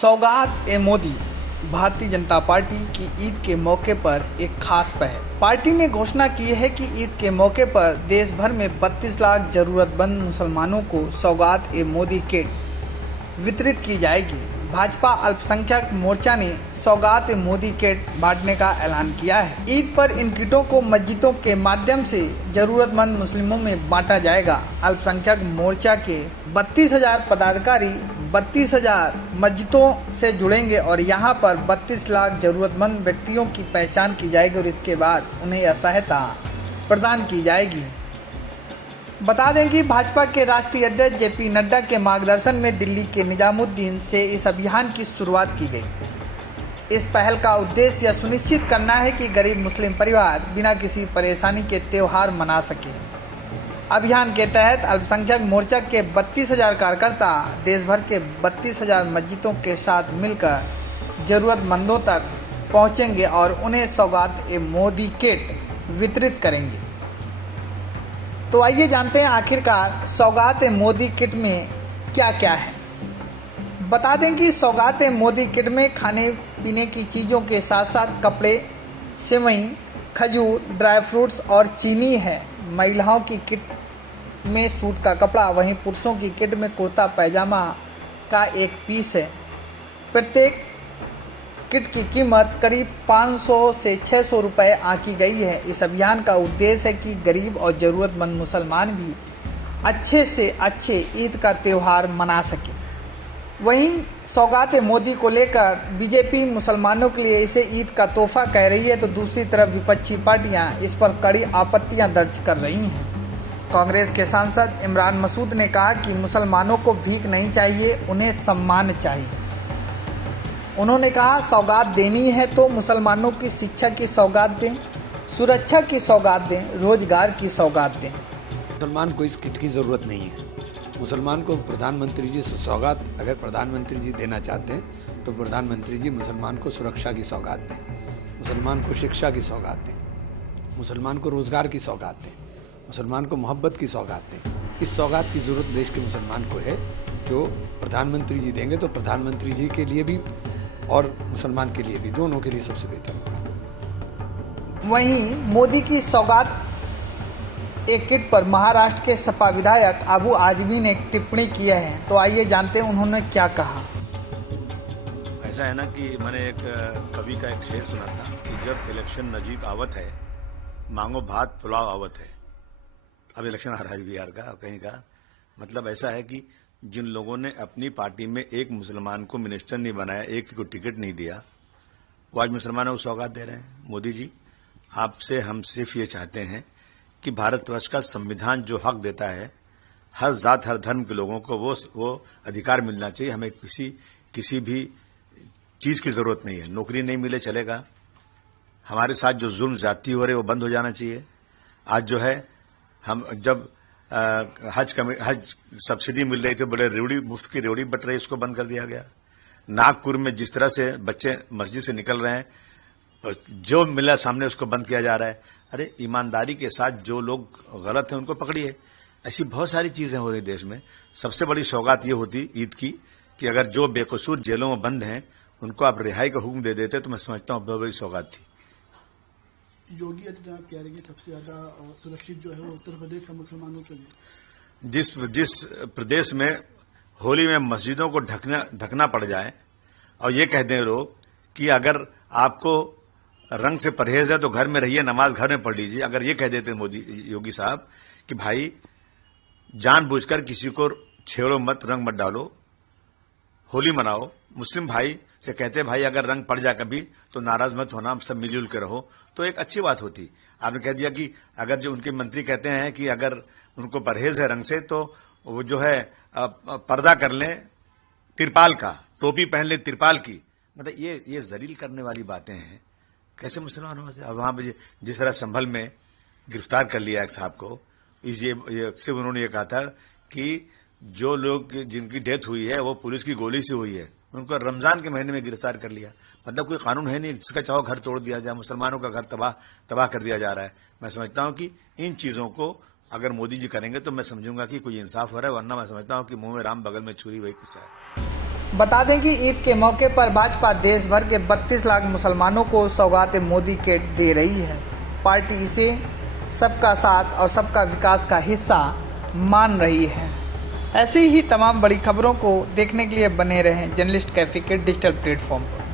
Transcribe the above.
सौगात ए मोदी। भारतीय जनता पार्टी की ईद के मौके पर एक खास पहल। पार्टी ने घोषणा की है कि ईद के मौके पर देश भर में 32 लाख जरूरतमंद मुसलमानों को सौगात ए मोदी किट वितरित की जाएगी। भाजपा अल्पसंख्यक मोर्चा ने सौगात ए मोदी किट बांटने का ऐलान किया है। ईद पर इन किटों को मस्जिदों के माध्यम से जरूरतमंद मुस्लिमों में बांटा जाएगा। अल्पसंख्यक मोर्चा के 32,000 पदाधिकारी 32,000 मस्जिदों से जुड़ेंगे और यहां पर 32 लाख जरूरतमंद व्यक्तियों की पहचान की जाएगी और इसके बाद उन्हें यह सहायता प्रदान की जाएगी। बता दें कि भाजपा के राष्ट्रीय अध्यक्ष जेपी नड्डा के मार्गदर्शन में दिल्ली के निजामुद्दीन से इस अभियान की शुरुआत की गई। इस पहल का उद्देश्य यह सुनिश्चित करना है कि गरीब मुस्लिम परिवार बिना किसी परेशानी के त्यौहार मना सकें। अभियान के तहत अल्पसंख्यक मोर्चा के 32,000 कार्यकर्ता देश भर के 32,000 मस्जिदों के साथ मिलकर जरूरतमंदों तक पहुंचेंगे और उन्हें सौगात ए मोदी किट वितरित करेंगे। तो आइए जानते हैं आखिरकार सौगात ए मोदी किट में क्या क्या है। बता दें कि सौगात ए मोदी किट में खाने पीने की चीज़ों के साथ साथ कपड़े, सेवई, खजूर, ड्राई फ्रूट्स और चीनी है। महिलाओं की किट में सूट का कपड़ा, वहीं पुरुषों की किट में कुर्ता पैजामा का एक पीस है। प्रत्येक किट की कीमत करीब 500 से 600 रुपये आंकी गई है। इस अभियान का उद्देश्य है कि गरीब और ज़रूरतमंद मुसलमान भी अच्छे से अच्छे ईद का त्यौहार मना सकें। वहीं सौगात ए मोदी को लेकर बीजेपी मुसलमानों के लिए इसे ईद का तोहफा कह रही है, तो दूसरी तरफ विपक्षी पार्टियां इस पर कड़ी आपत्तियां दर्ज कर रही हैं। कांग्रेस के सांसद इमरान मसूद ने कहा कि मुसलमानों को भीख नहीं चाहिए, उन्हें सम्मान चाहिए। उन्होंने कहा सौगात देनी है तो मुसलमानों की शिक्षा की सौगात दें, सुरक्षा की सौगात दें, रोजगार की सौगात दें। मुसलमान को इस किट की ज़रूरत नहीं है। मुसलमान को प्रधानमंत्री जी सौगात अगर प्रधानमंत्री जी देना चाहते हैं तो प्रधानमंत्री जी मुसलमान को सुरक्षा की सौगात दें, मुसलमान को शिक्षा की सौगात दें, मुसलमान को रोज़गार की सौगात दें, मुसलमान को मोहब्बत की सौगात दें। इस सौगात की ज़रूरत देश के मुसलमान को है। जो प्रधानमंत्री जी देंगे तो प्रधानमंत्री जी के लिए भी और मुसलमान के लिए भी, दोनों के लिए सबसे बेहतर होगा। वहीं मोदी की सौगात एक किट पर महाराष्ट्र के सपा विधायक अबू आजमी ने एक टिप्पणी की है, तो आइए जानते हैं उन्होंने क्या कहा। ऐसा है ना कि मैंने एक कवि का एक शेर सुना था कि जब इलेक्शन नजीक आवत है मांगो भात पुलाव आवत है। अब इलेक्शन आ रहा है बिहार का, कहीं का मतलब ऐसा है कि जिन लोगों ने अपनी पार्टी में एक मुसलमान को मिनिस्टर नहीं बनाया, एक को टिकट नहीं दिया, वो आज मुसलमानों को सौगात दे रहे हैं। मोदी जी, आपसे हम सिर्फ ये चाहते हैं कि भारतवर्ष का संविधान जो हक देता है हर जात हर धर्म के लोगों को वो अधिकार मिलना चाहिए। हमें किसी भी चीज की जरूरत नहीं है। नौकरी नहीं मिले चलेगा, हमारे साथ जो जुल्म जाती हो रहे वो बंद हो जाना चाहिए। आज जो है हम जब हज सब्सिडी मिल रही थी, बड़े रेवड़ी मुफ्त की रेवड़ी बट रही, उसको बंद कर दिया गया। नागपुर में जिस तरह से बच्चे मस्जिद से निकल रहे हैं, जो मिला सामने उसको बंद किया जा रहा है। अरे ईमानदारी के साथ जो लोग गलत हैं उनको पकड़िए। ऐसी बहुत सारी चीजें हो रही देश में। सबसे बड़ी सौगात ये होती ईद की कि अगर जो बेकसूर जेलों में बंद हैं उनको आप रिहाई का हुक्म दे देते तो मैं समझता हूँ बहुत बड़ी सौगात थी। योगी आदित्यनाथ कह रहे हैं सबसे ज्यादा सुरक्षित जो है वो उत्तर प्रदेश का मुसलमानों के लिए। जिस प्रदेश में होली में मस्जिदों को ढकना पड़ जाए और ये कह दें लोग कि अगर आपको रंग से परहेज है तो घर में रहिए, नमाज घर में पढ़ लीजिए। अगर ये कह देते मोदी योगी साहब कि भाई जानबूझकर किसी को छेड़ो मत, रंग मत डालो, होली मनाओ। मुस्लिम भाई से कहते भाई अगर रंग पड़ जाए कभी तो नाराज मत होना, सब मिलजुल के रहो, तो एक अच्छी बात होती। आपने कह दिया कि अगर जो उनके मंत्री कहते हैं कि अगर उनको परहेज है रंग से तो वो जो है पर्दा कर लें तिरपाल का, टोपी पहन ले तिरपाल की। मतलब ये जलील करने वाली बातें हैं। कैसे मुसलमानों से अब वहां पर जिस तरह संभल में गिरफ्तार कर लिया एक साहब को, ये सिर्फ उन्होंने ये कहा था कि जो लोग जिनकी डेथ हुई है वो पुलिस की गोली से हुई है, उनको रमजान के महीने में गिरफ्तार कर लिया। मतलब कोई कानून है नहीं, जिसका चाहो घर तोड़ दिया जाए, मुसलमानों का घर तबाह कर दिया जा रहा है। मैं समझता हूं कि इन चीजों को अगर मोदी जी करेंगे तो मैं समझूंगा कि कोई इंसाफ हो रहा है, वरना मैं समझता हूं कि मुंह में राम बगल में छुरी वही किस्सा है। बता दें कि ईद के मौके पर भाजपा देश भर के 32 लाख मुसलमानों को सौगातें मोदी किट दे रही है। पार्टी इसे सबका साथ और सबका विकास का हिस्सा मान रही है। ऐसी ही तमाम बड़ी खबरों को देखने के लिए बने रहें जर्नलिस्ट कैफे के डिजिटल प्लेटफॉर्म पर।